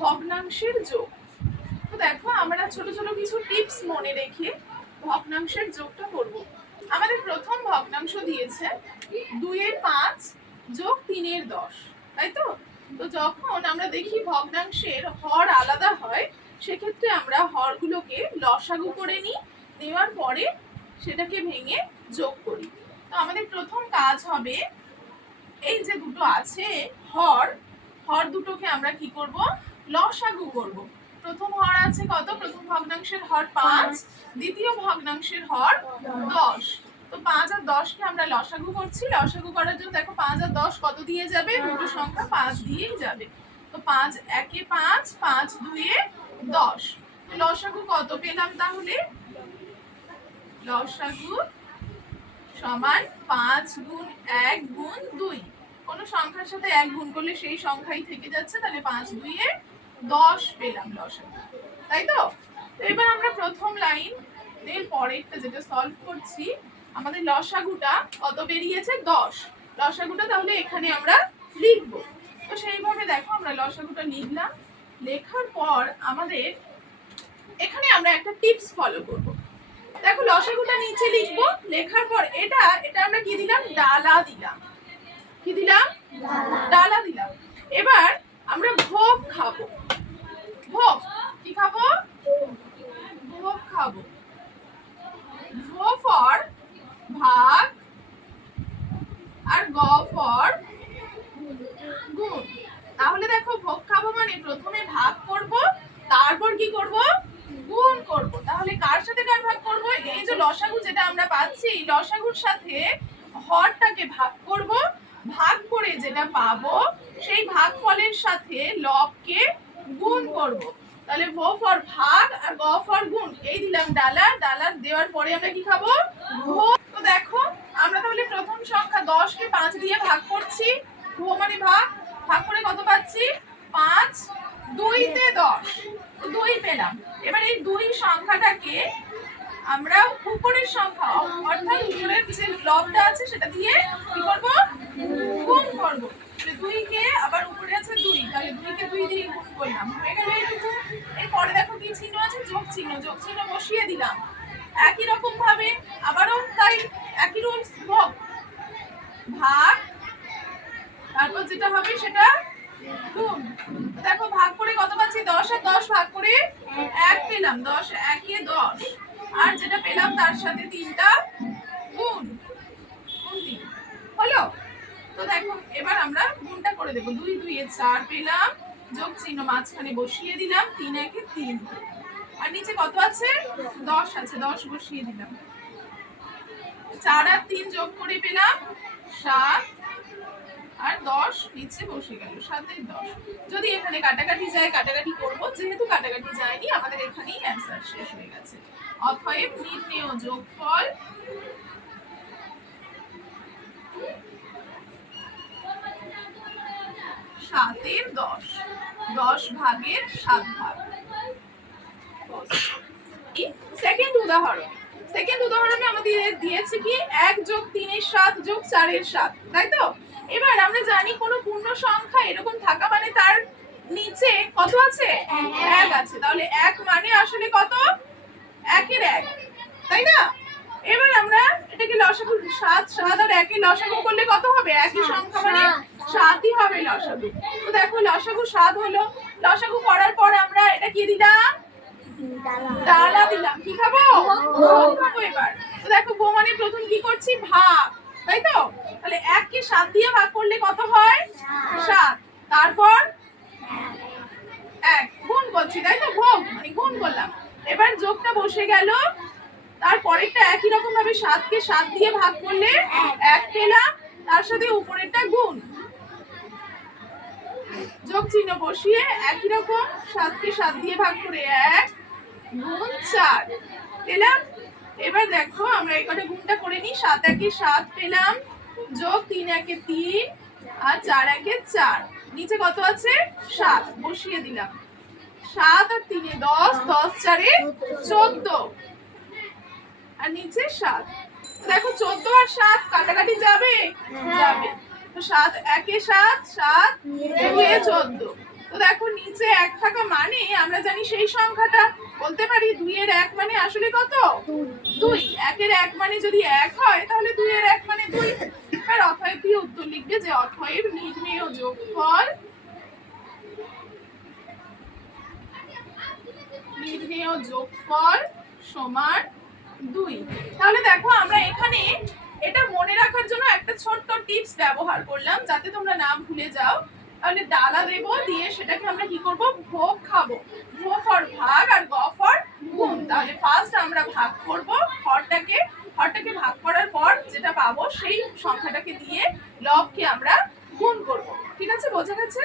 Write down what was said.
ভগ্নাংশের যোগ। তো দেখো আমরা ছোট ছোট কিছু টিপস মনে রেখে ভগ্নাংশের যোগটা করব। আমাদের প্রথম ভগ্নাংশ দিয়েছে 2-5 যোগ 3-10, তাই তো? তো যখন আমরা দেখি ভগ্নাংশের হর আলাদা হয়, সেক্ষেত্রে আমরা হরগুলোকে লসাগু করে নিই, নেওয়ার পরে সেটাকে ভেঙে যোগ করি। তো আমাদের প্রথম কাজ হবে, এই যে দুটো আছে হর, হর দুটোকে আমরা কি করব? লসাগু করব। প্রথম হর আছে কত? প্রথম ভগ্নাংশের হর 5, দ্বিতীয় ভগ্নাংশের হর 10। তো 5 আর 10 কে আমরা লসাগু করছি। লসাগু করার জন্য দেখো 5 আর 10 কত দিয়ে যাবে? দুটো সংখ্যা 5 দিয়েই যাবে। তো 5 একে 5, 5 দুয়ে 10। লসাগু কত পেলাম তাহলে? লসাগু সমান 5 গুণ 1 গুণ 2। কোন সংখ্যার সাথে 1 গুণ করলে সেই সংখ্যাই থেকে যাচ্ছে, তাহলে 5 2-এ 10 পেলাম লসাগু, তাই তো? তো এবার আমরা প্রথম লাইন এর পরেরটা যেটা সলভ করছি, আমাদের লসাগুটা কত বেরিয়েছে? 10। লসাগুটা তাহলে এখানে আমরা লিখব। তো সেইভাবে দেখো আমরা লসাগুটা লিখলাম। লেখার পর আমাদের এখানে আমরা একটা টিপস ফলো করব। দেখো লসাগুটা নিচে লিখবো, লেখার পর এটা আমরা কি দিলাম? ডালা দিলাম। কি দিলাম? ডালা দিলাম। এবার আমরা ভোগ খাবো। ভোগ কি খাবো? ভোগ খাবো। ভ ফর ভাগ আর গ ফর গুণ। তাহলে দেখো ভোগ খাবো মানে প্রথমে ভাগ করব, তারপর কি করব? গুণ করব। তাহলে কার সাথে কার ভাগ করব? এই যে লসাগু যেটা আমরা পাচ্ছি, লসাগুর সাথে হরটাকে ভাগ করব, ভাগ করে যেটা পাবো সেই ভাগফলের সাথে লবকে গুণ করব। তাহলে ভ ফর ভাগ আর গ ফর গুণ, এই দিলাম ডালা। ডালা দেওয়ার পরে আমরা কি খাবো? ভোগ। তো দেখো আমরা তাহলে প্রথম সংখ্যা 10 কে 5 দিয়ে ভাগ করছি। ভ মানে ভাগ, ভাগ করে কত পাচ্ছি? 5 2-তে 10, 2 পেলাম। এবার এই 2 সংখ্যাটাকে আমরা উপরের সংখ্যা অর্থাৎ উপরের যে লবটা আছে সেটা দিয়ে কি করব? গুণ করব। 2 কে আবার উপরে আছে 2, তাহলে 2 কে 2 দিয়ে গুণ করলাম, হয়ে গেল এইটুকু। এরপরে দেখো কি চিহ্ন আছে? যোগ চিহ্ন। যোগ চিহ্ন বসিয়ে দিলাম। একই রকম ভাবে আবারও তাই একই রুলস, ভোগ ভাগ, তারপর যেটা হবে সেটা গুণ। দেখো ভাগ করে কত পাচ্ছি? 10 আর 10 ভাগ করে 1 পেলাম। 10 1-এ 10, আর যেটা পেলাম তার সাথে 3টা গুণ। গুণ 3 হলো। তো দেখো এবার আমরা গুণটা করে দেব। 2 2-এ 4 পেলাম, যোগ চিহ্ন মাঝখানে বসিয়ে দিলাম। 3 1-এ 3, আর নিচে কত আছে? 10 আছে, 10 বসিয়ে দিলাম। 4 আর 3 যোগ করে পেলাম 7, আর 10 নিচে বসে গেল, 7-এ 10। যদি এখানে কাটাকাটি যায় কাটাকাটি করব, যেহেতু কাটাকাটি যায়নি আমাদের এখানেই অ্যানসার শেষ হয়ে গেছে। অতএব নির্ণেয় যোগফল 7-এর 10, 10 ভাগের 7 ভাগ। সেকেন্ড উদাহরণ। সেকেন্ড উদাহরণে আমাদের দিয়েছে কি 1 যোগ 3-এর 7 যোগ 4-এর 7, তাই তো? এবার আমরা জানি কোনো পূর্ণ সংখ্যা এরকম থাকা মানে তার নিচে কত আছে? 1 আছে। তাহলে 1 মানে আসলে কত? 1-এর 1, তাই না? এবার আমরা এটাকে লসাগু 7 7 আর 1-এর লসাগু করলে কত হবে? একই সংখ্যা মানে 7ই হবে লসাগু। তো দেখো লসাগু 7 হলো। লসাগু করার পর আমরা এটা কি দিলাম? ডালা দিলাম। কি খাবো? ভোগ খাবো এবার। তো দেখো ভোগ মানে প্রথম কি করছি? ভাগ, তাই তো? তাহলে 1 কে 7 দিয়ে ভাগ করলে কত হয়? 7। তারপর 1 গুণ করছি, তাই তো? ভোগ মানে গুণ করলাম। এবার যোগটা বসে গেল। তারপরেরটা একই রকম ভাবে 7 কে 7 দিয়ে ভাগ করলে 1 পেলাম, তার সাথে উপরেরটা গুণ। যোগ চিহ্ন বসিয়ে একই রকম 7 কে 7 দিয়ে ভাগ করে 1 গুণ 4 পেলাম। এবার দেখো আমরা এই কটা গুণটা করে নিই। 7 1-এ 7 পেলাম, যোগ 3 1-এ 3, আর 4 1-এ 4। নিচে কত আছে? 7 বসিয়ে দিলাম। 7 আর 3-এ 10, 10 4-এ 14, আর নিচে 7। দেখো 14 আর 7 কাটাকাটি যাবে? যাবে। তো 7 1-এ 7, 7 2-এ 14, তো দেখো নিচে 1 থাকা মানে আমরা জানি সেই সংখ্যাটা বলতে পারি 2 এর 1 মানে আসলে কত? 2। 1 এর 1 মানে যদি 1 হয় তাহলে 2 এর 1 মানে 2। আর অতএব দিয়ে উত্তর লিখবে যে অতএব নির্ণেয় যোগফল সমান 2। তাহলে দেখো আমরা এখানে এটা মনে রাখার জন্য একটা ছোট্ট টিপস ব্যবহার করলাম যাতে তোমরা না ভুলে যাও। তাহলে ডালা দেব, দিয়ে সেটাকে আমরা কি করব? ভোগ খাবো। ভো ফর ভাগ আর গ ফর গুণ। তাহলে ফার্স্ট আমরা ভাগ করব হরটাকে ভাগ করার পর যেটা পাবো সেই সংখ্যাটাকে দিয়ে লবকে আমরা গুণ করব। ঠিক আছে, বোঝা গেছে?